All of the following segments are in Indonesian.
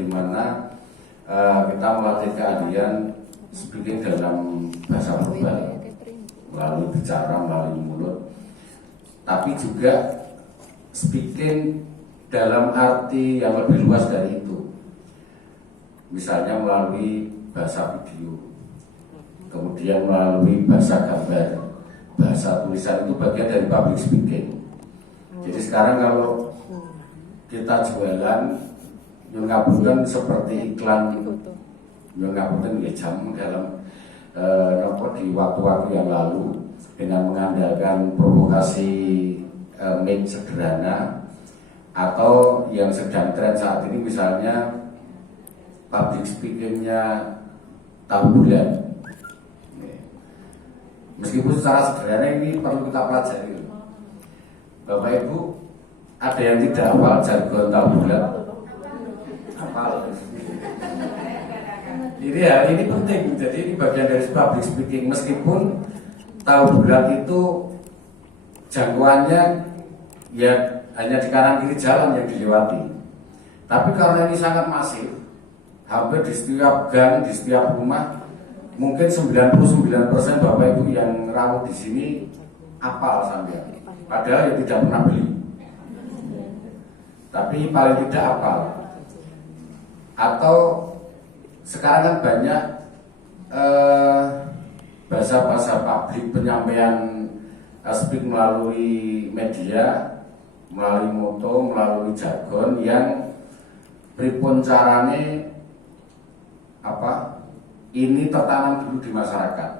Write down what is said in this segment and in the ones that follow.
di mana kita melatih keahlian speaking dalam bahasa verbal melalui bicara, melalui mulut, tapi juga speaking dalam arti yang lebih luas dari itu, misalnya melalui bahasa video, kemudian melalui bahasa gambar, bahasa tulisan. Itu bagian dari public speaking. Jadi sekarang kalau kita jualan yang ngapunten seperti iklan yang ngapunten ya jam dalam di waktu-waktu yang lalu dengan mengandalkan provokasi make sederhana, atau yang sedang tren saat ini misalnya public speakingnya tahu bulan. Meskipun secara sederhana ini perlu kita pelajari. Bapak Ibu, ada yang tidak hafal jargon tahu bulan? Hafal. Ini penting. Jadi ini bagian dari public speaking. Meskipun tahu bulan itu jangkauannya ya hanya di kanan kiri jalan yang dilewati. Tapi karena ini sangat masif, hampir di setiap gang, di setiap rumah, mungkin 99% Bapak Ibu yang rawuh di sini apal sampai. Padahal ya tidak pernah beli. Tapi paling tidak apal. Atau sekarang kan banyak bahasa-bahasa publik, penyampaian speak melalui media, melalui moto, melalui jargon yang pripun carane ini tertanam dulu di masyarakat.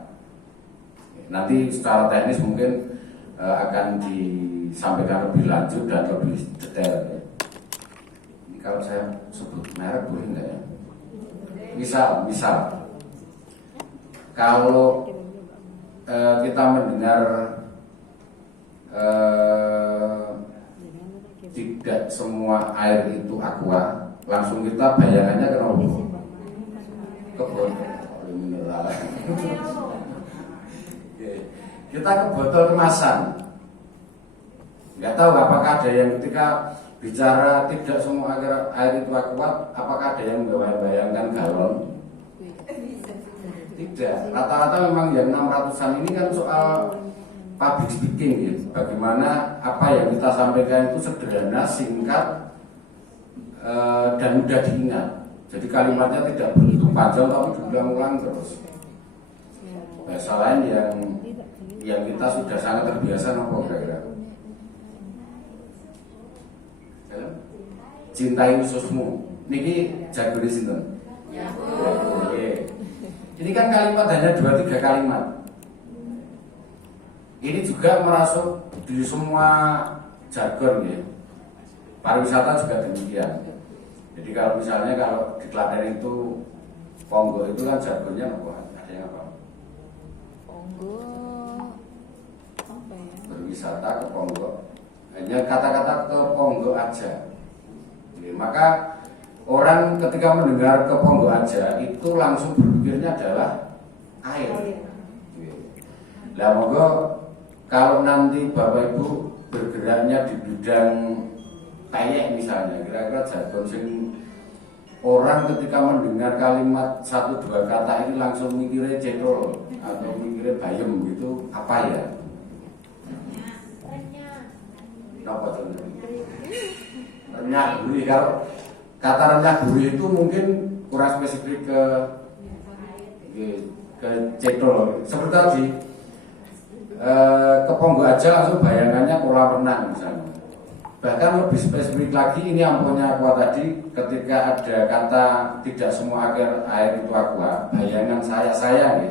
Nanti secara teknis mungkin akan disampaikan lebih lanjut dan lebih detail. Ini kalau saya sebut merek boleh nggak ya? Misal kalau kita mendengar tidak semua air itu aqua, langsung kita bayangannya ke kebun mineral. Kita ke botol kemasan. Nggak tahu apakah ada yang ketika bicara tidak semua air itu aqua, apakah ada yang membayangkan galon? Tidak. Rata-rata memang yang 600-an ini kan soal public speaking gitu. Bagaimana apa yang kita sampaikan itu sederhana, singkat, dan mudah diingat. Jadi kalimatnya tidak begitu panjang tapi diulang-ulang terus. Bahasa lain yang kita sudah sangat terbiasa nopo kira-kira. Cintai ususmu. Niki jargon sinten? Ya. Ini kan kalimat hanya 2-3 kalimat. Ini juga merasuk di semua jargon ya. Pariwisata juga demikian. Jadi kalau misalnya di Klaten itu Ponggo itu kan jargonnya apa? Ada yang apa? Ponggo apa ya? Berwisata ke Ponggo. Hanya kata-kata ke Ponggo aja. Jadi, maka orang ketika mendengar ke Ponggo aja itu langsung berpikirnya adalah air. Lah monggo kalau nanti Bapak Ibu bergeraknya di bidang peyek misalnya, kira-kira jargon sing orang ketika mendengar kalimat 1-2 kata ini langsung mikirnya cendol atau mikirnya bayem gitu, apa ya? Apa tuh? Renyah gurih. Kalau kata renyah gurih itu mungkin kurang spesifik ke cendol. Seperti tadi ke Ponggo aja langsung bayangannya kolam renang misalnya. Bahkan lebih spesifik lagi, ini ampunya aqua tadi, ketika ada kata tidak semua air itu aqua, bayangan saya nih,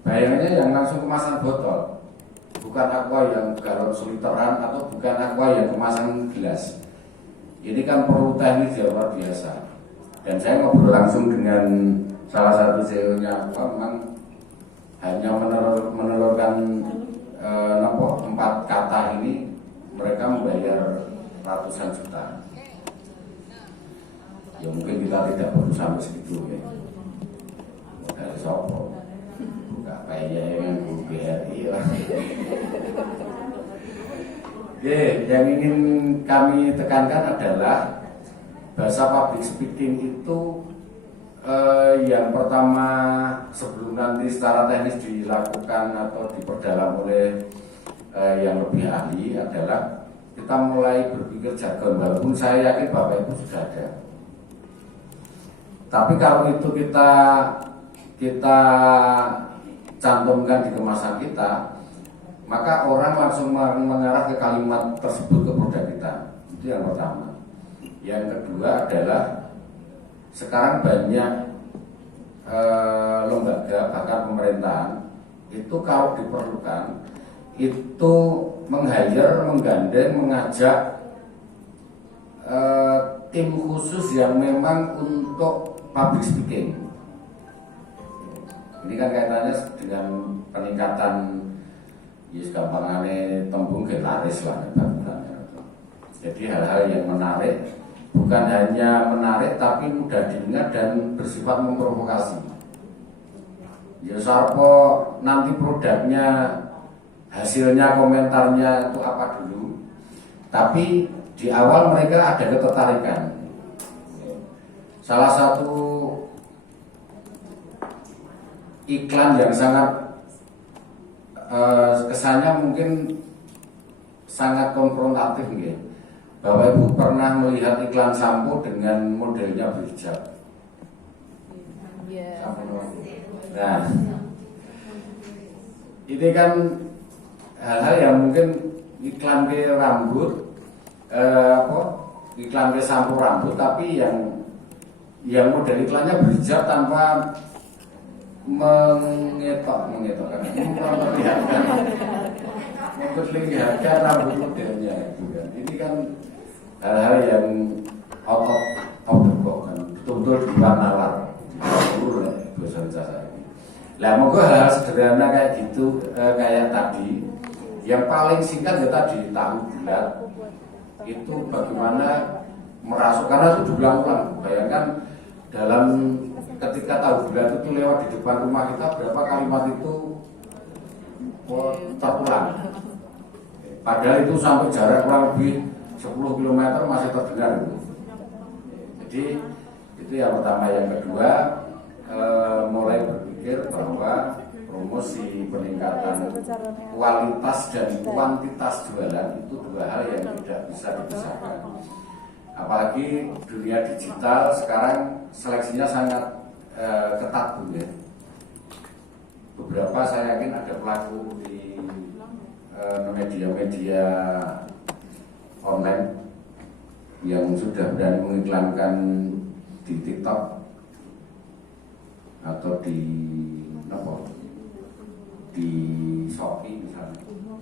bayangannya yang langsung kemasan botol, bukan aqua yang galon seliteran atau bukan aqua yang kemasan gelas. Ini kan perlu teknik yang luar biasa. Dan saya ngobrol langsung dengan salah satu CEO-nya aqua, memang hanya menelurkan 4 kata ini mereka membayar ratusan juta. Ya mungkin kita tidak perlu sampai segitu ya. Dari sopo buka payah yang BRI. Oke, yang ingin kami tekankan adalah bahasa public speaking itu yang pertama sebelum nanti secara teknis dilakukan atau diperdalam oleh yang lebih ahli adalah kita mulai berpikir jargon, walaupun saya yakin Bapak Ibu sudah ada. Tapi kalau itu kita cantumkan di kemasan kita, maka orang langsung mengarah ke kalimat tersebut ke produk kita. Itu yang pertama. Yang kedua adalah sekarang banyak lembaga bahkan pemerintahan itu kalau diperlukan itu meng-hire, menggandeng, mengajak tim khusus yang memang untuk public speaking. Ini kan kaitannya dengan peningkatan gampangannya tembung laris lah. Jadi hal-hal yang menarik, bukan hanya menarik tapi mudah diingat dan bersifat memprovokasi. Ya sarpo nanti produknya, hasilnya, komentarnya itu apa dulu. Tapi di awal mereka ada ketertarikan. Salah satu iklan yang sangat kesannya mungkin sangat konfrontatif gitu. Bapak Ibu pernah melihat iklan sampo dengan modelnya berhijab? Nah, ini kan hal-hal yang mungkin iklan ke rambut, iklan ke sampo rambut, tapi yang model iklannya berhijab tanpa memperlihatkan rambut modelnya itu kan. Ini kan hal-hal yang out of the box kan, betul-betul di luar nalar. Bahasa saya ini. Lah moga hal-hal sederhana kayak gitu, kayak tadi, yang paling singkat ya tadi tahu bulat itu bagaimana merasuk, karena itu diulang-ulang. Bayangkan dalam ketika tahu bulat itu lewat di depan rumah kita, berapa kalimat itu terulang. Padahal itu sampai jarak kurang lebih 10 km masih terdengar itu. Jadi itu yang pertama. Yang kedua, mulai berpikir bahwa promosi, peningkatan kualitas dan kuantitas jualan itu dua hal yang tidak bisa dipisahkan. Apalagi dunia digital sekarang seleksinya sangat ketat ya. Beberapa saya yakin ada pelaku di media-media online yang sudah berani mengiklankan di TikTok atau di Shopee misalnya.